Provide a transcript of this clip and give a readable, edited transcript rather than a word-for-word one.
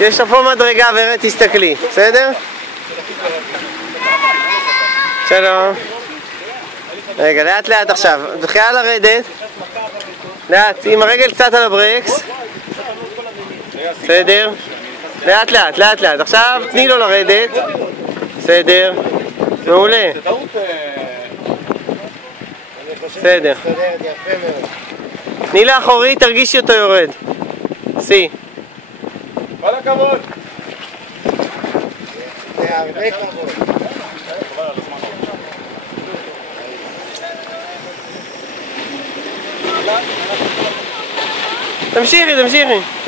יש לך פה מדרגה ורד, תסתכלי, בסדר? שלום. רגע, לאט לאט עכשיו, תתחילה לרדת. לאט, עם הרגל קצת על הברקס. בסדר? לאט לאט, לאט לאט. עכשיו תני לו לרדת. בסדר? מעולה. בסדר. תני לאחורי, תרגישי אותו יורד. סי. כל הכבוד. זה הרבה כבוד. תמשיכי, תמשיכי.